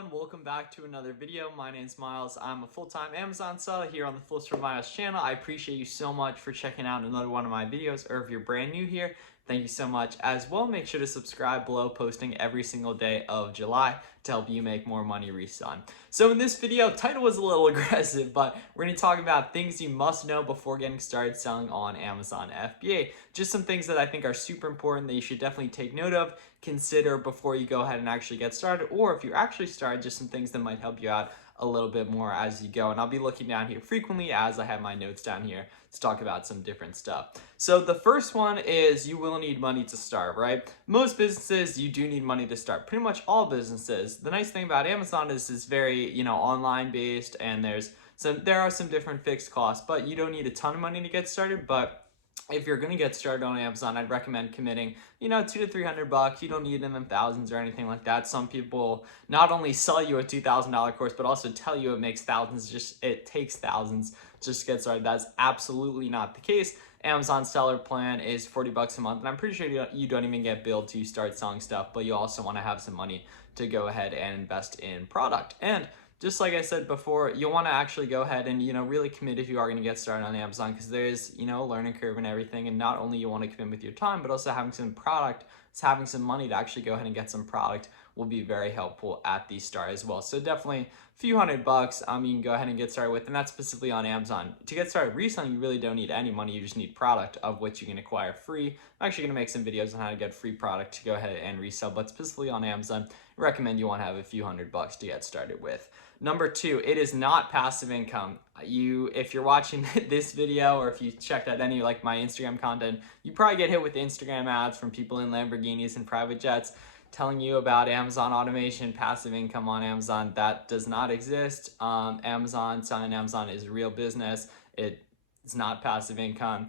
everyone, welcome back to another video. My name's Miles. I'm a full-time Amazon seller here on the Flips for Miles channel. I appreciate you so much for checking out another one of my videos, or if you're brand new here, thank you so much as well. Make sure to subscribe below, posting every single day of July to help you make more money reselling. So in this video, title was a little aggressive, but we're going to talk about things you must know before getting started selling on Amazon FBA. Just some things that I think are super important that you should definitely take note of, consider before you go ahead and actually get started, or if you're actually started, just some things that might help you out a little bit more as you go. And I'll be looking down here frequently as I have my notes down here to talk about some different stuff. So the first one is you will need money to start, right? Most businesses, you do need money to start. Pretty much all businesses. The nice thing about Amazon is it's very, online based, and there are some different fixed costs, but you don't need a ton of money to get started. But if you're going to get started on Amazon, I'd recommend committing, $200 to $300. You don't need them in thousands or anything like that. Some people not only sell you a $2,000 course, but also tell you it makes thousands. It takes thousands just to get started. That's absolutely not the case. Amazon seller plan is $40 a month, and I'm pretty sure you don't even get billed to start selling stuff, but you also want to have some money to go ahead and invest in product. And just like I said before, you'll want to actually go ahead and, really commit if you are going to get started on Amazon, because there's, a learning curve and everything. And not only you want to commit with your time, but also having some product, having some money to actually go ahead and get some product will be very helpful at the start as well. So definitely a few $100, you can go ahead and get started with, and that's specifically on Amazon. To get started reselling, you really don't need any money. You just need product, of which you can acquire free. I'm actually going to make some videos on how to get free product to go ahead and resell, but specifically on Amazon, I recommend you want to have a few $100 to get started with. Number two, it is not passive income. If you're watching this video, or if you checked out any like my Instagram content, you probably get hit with Instagram ads from people in Lamborghinis and private jets telling you about Amazon automation, passive income on Amazon. That does not exist. Selling Amazon is a real business. It's not passive income.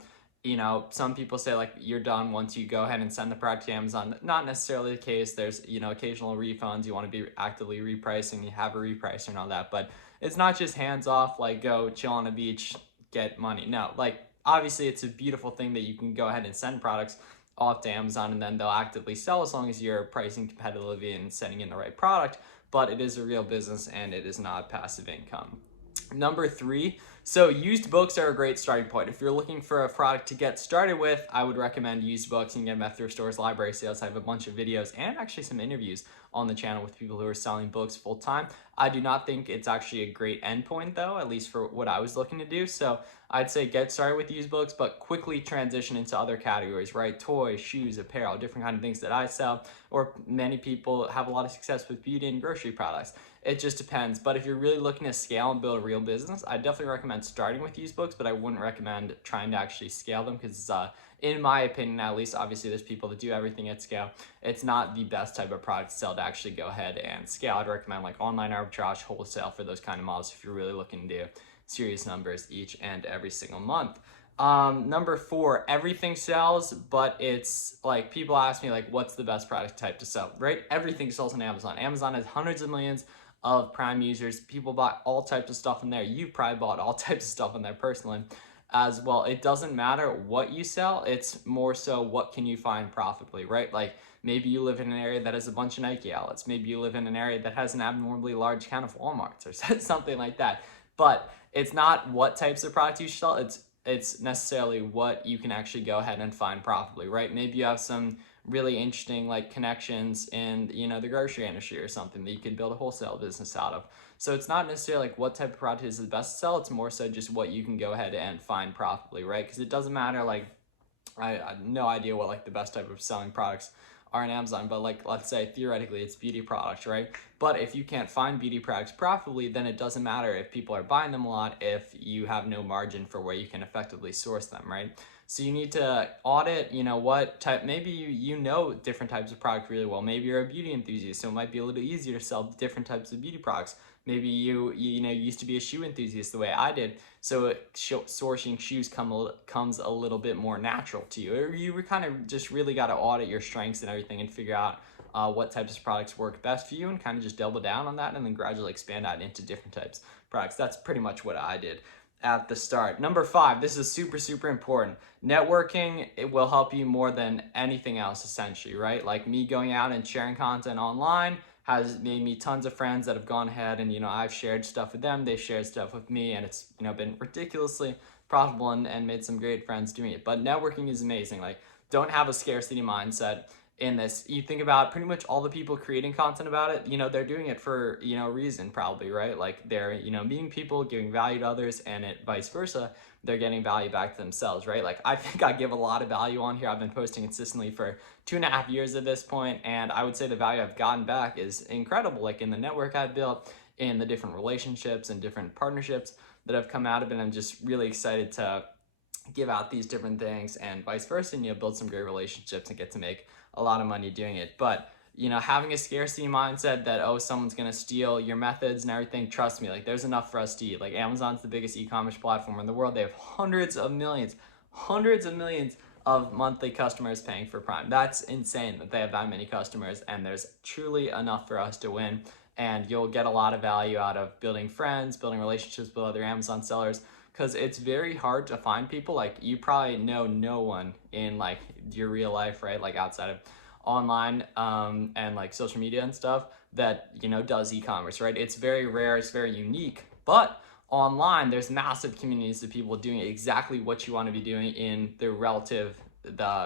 Some people say like you're done once you go ahead and send the product to Amazon. Not necessarily the case. There's, occasional refunds. You want to be actively repricing. You have a repricer and all that, but it's not just hands off, like go chill on a beach, get money. No, like obviously it's a beautiful thing that you can go ahead and send products off to Amazon, and then they'll actively sell as long as you're pricing competitively and sending in the right product, but it is a real business and it is not passive income. Number three, so used books are a great starting point. If you're looking for a product to get started with, I would recommend used books. You can get them at thrift stores, library sales. I have a bunch of videos and actually some interviews on the channel with people who are selling books full time. I do not think it's actually a great endpoint though, at least for what I was looking to do. So I'd say get started with used books, but quickly transition into other categories, right? Toys, shoes, apparel, different kind of things that I sell, or many people have a lot of success with beauty and grocery products. It just depends. But if you're really looking to scale and build a real business, I definitely recommend starting with used books, but I wouldn't recommend trying to actually scale them, because in my opinion, at least, obviously there's people that do everything at scale. It's not the best type of product to sell to actually go ahead and scale. I'd recommend like online arbitrage, wholesale for those kind of models if you're really looking to do serious numbers each and every single month. Number four, everything sells, but it's like people ask me like, what's the best product type to sell, right? Everything sells on Amazon. Amazon has hundreds of millions of Prime users. People buy all types of stuff in there. You've probably bought all types of stuff in there personally as well. It doesn't matter what you sell. It's more so what can you find profitably, right? Like maybe you live in an area that has a bunch of Nike outlets. Maybe you live in an area that has an abnormally large count of Walmarts or something like that. But it's not what types of products you sell. It's necessarily what you can actually go ahead and find profitably, right? Maybe you have some really interesting like connections in the grocery industry or something that you could build a wholesale business out of. So it's not necessarily like what type of product is the best to sell. It's more so just what you can go ahead and find profitably, right? Because it doesn't matter, like I have no idea what like the best type of selling products are on Amazon, but like let's say theoretically it's beauty products, right? But if you can't find beauty products profitably, then it doesn't matter if people are buying them a lot if you have no margin for where you can effectively source them, right? So you need to audit, what type, maybe you know different types of product really well. Maybe you're a beauty enthusiast, so it might be a little easier to sell different types of beauty products. Maybe you used to be a shoe enthusiast the way I did, so sourcing shoes comes a little bit more natural to you. Or you kind of just really got to audit your strengths and everything and figure out what types of products work best for you, and kind of just double down on that and then gradually expand out into different types of products. That's pretty much what I did at the start. Number five, this is super, super important. Networking, it will help you more than anything else essentially, right? Like me going out and sharing content online, has made me tons of friends that have gone ahead and, I've shared stuff with them, they've shared stuff with me, and it's, been ridiculously profitable and made some great friends doing it. But networking is amazing. Like, don't have a scarcity mindset in this. You think about pretty much all the people creating content about it, they're doing it for, a reason probably, right? Like they're, meeting people, giving value to others, and it vice versa. They're getting value back to themselves, right? Like I think I give a lot of value on here. I've been posting consistently for 2.5 years at this point, and I would say the value I've gotten back is incredible. Like in the network I've built, in the different relationships and different partnerships that have come out of it. I'm just really excited to give out these different things and vice versa, and build some great relationships and get to make a lot of money doing it. But having a scarcity mindset that, oh, someone's gonna steal your methods and everything, trust me, like there's enough for us to eat. Like Amazon's the biggest e-commerce platform in the world. They have hundreds of millions of monthly customers paying for Prime. That's insane that they have that many customers, and there's truly enough for us to win. And you'll get a lot of value out of building friends, building relationships with other Amazon sellers, because it's very hard to find people. Like you probably know no one in like your real life, right? Like outside of online and like social media and stuff that does e-commerce, right? It's very rare, it's very unique. But online there's massive communities of people doing exactly what you want to be doing in the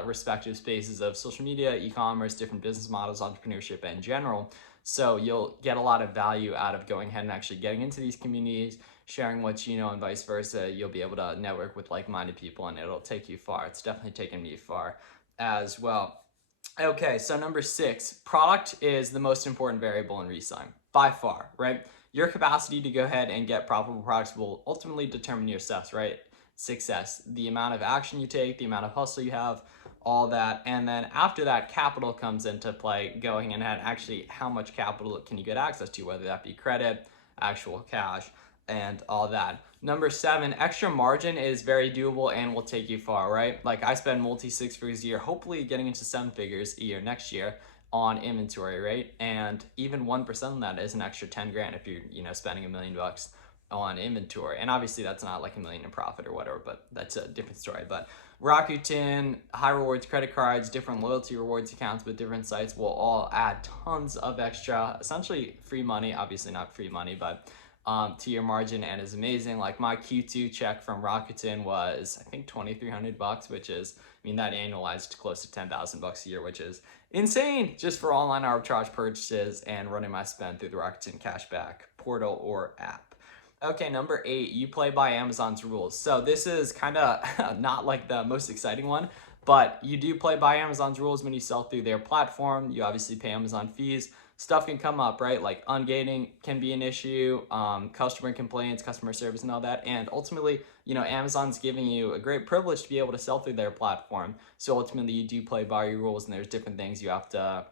respective spaces of social media, e-commerce, different business models, entrepreneurship in general. So you'll get a lot of value out of going ahead and actually getting into these communities, sharing what you know, and vice versa. You'll be able to network with like-minded people, and it'll take you far. It's definitely taken me far as well. Okay, so number 6, product is the most important variable in reselling by far, right? Your capacity to go ahead and get profitable products will ultimately determine your success, right? Success, the amount of action you take, the amount of hustle you have, all that. And then after that, capital comes into play, going in at actually how much capital can you get access to, whether that be credit, actual cash, and all that. Number 7, extra margin is very doable and will take you far, right? Like I spend multi 6 figures a year, hopefully getting into 7 figures a year next year on inventory, right? And even 1% of that is an extra 10 grand if you're, spending $1 million on inventory. And obviously that's not like $1 million in profit or whatever, but that's a different story. But Rakuten, high rewards credit cards, different loyalty rewards accounts with different sites will all add tons of extra, essentially free money, obviously not free money, but to your margin, and is amazing. Like my Q2 check from Rakuten was, I think, $2,300, which is, that annualized close to $10,000 a year, which is insane just for online arbitrage purchases and running my spend through the Rakuten cashback portal or app. Okay, number 8, you play by Amazon's rules. So this is kind of not like the most exciting one, but you do play by Amazon's rules when you sell through their platform. You obviously pay Amazon fees. Stuff can come up, right? Like ungating can be an issue, customer complaints, customer service, and all that. And ultimately, Amazon's giving you a great privilege to be able to sell through their platform. So ultimately, you do play by your rules, and there's different things you have to,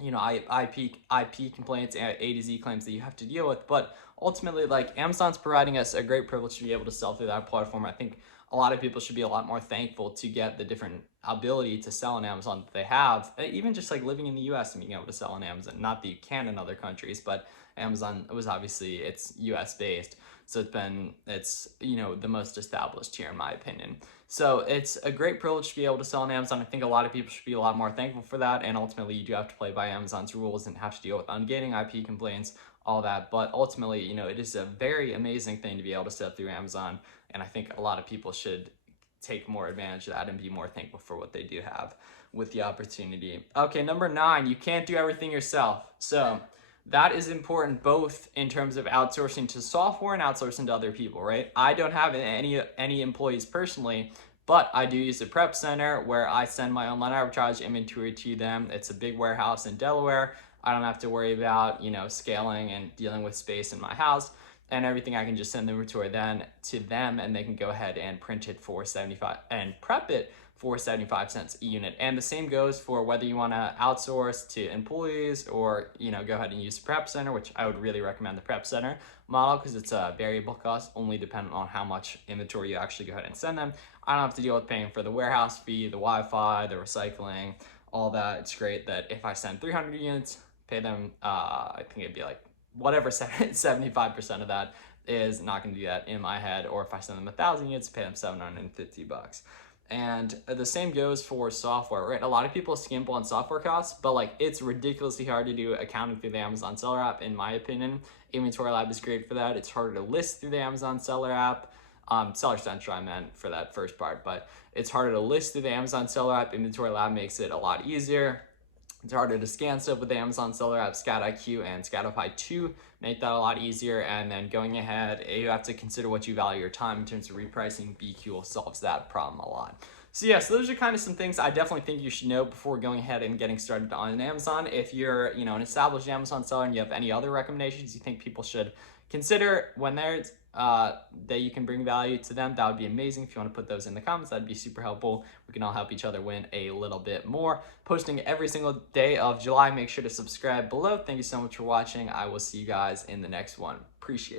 IP complaints, A to Z claims that you have to deal with. But ultimately, like Amazon's providing us a great privilege to be able to sell through that platform. I think a lot of people should be a lot more thankful to get the different ability to sell on Amazon that they have, even just like living in the US and being able to sell on Amazon. Not that you can in other countries, but Amazon was obviously, it's US based. So it's the most established here in my opinion. So it's a great privilege to be able to sell on Amazon. I think a lot of people should be a lot more thankful for that. And ultimately you do have to play by Amazon's rules and have to deal with ungating, IP complaints, all that. But ultimately, it is a very amazing thing to be able to sell through Amazon. And I think a lot of people should take more advantage of that and be more thankful for what they do have with the opportunity. Okay, number 9, you can't do everything yourself. So that is important both in terms of outsourcing to software and outsourcing to other people, right? I don't have any employees personally, but I do use a prep center where I send my online arbitrage inventory to them. It's a big warehouse in Delaware. I don't have to worry about, scaling and dealing with space in my house and everything. I can just send the inventory then to them, and they can go ahead and print it for 75 and prep it for 75 cents a unit. And the same goes for whether you want to outsource to employees or, go ahead and use prep center, which I would really recommend the prep center model because it's a variable cost, only dependent on how much inventory you actually go ahead and send them. I don't have to deal with paying for the warehouse fee, the Wi-Fi, the recycling, all that. It's great that if I send 300 units, pay them, I think it'd be like whatever 75% of that is, not going to do that in my head. Or if I send them 1,000 units, pay them $750. And the same goes for software, right? A lot of people skimp on software costs, but like it's ridiculously hard to do accounting through the Amazon Seller app, in my opinion. Inventory Lab is great for that. It's harder to list through the Amazon Seller app. Seller Central, I meant for that first part, but it's harder to list through the Amazon Seller app. Inventory Lab makes it a lot easier. It's harder to scan stuff with the Amazon Seller app. Scat IQ and Scatify 2 make that a lot easier. And then going ahead, you have to consider what you value your time in terms of repricing. BQ solves that problem a lot. So yeah, so those are kind of some things I definitely think you should know before going ahead and getting started on Amazon. If you're, an established Amazon seller and you have any other recommendations you think people should consider when they're that you can bring value to them, that would be amazing. If you want to put those in the comments, that'd be super helpful. We can all help each other win a little bit more. Posting every single day of July. Make sure to subscribe below. Thank you so much for watching. I will see you guys in the next one. Appreciate it.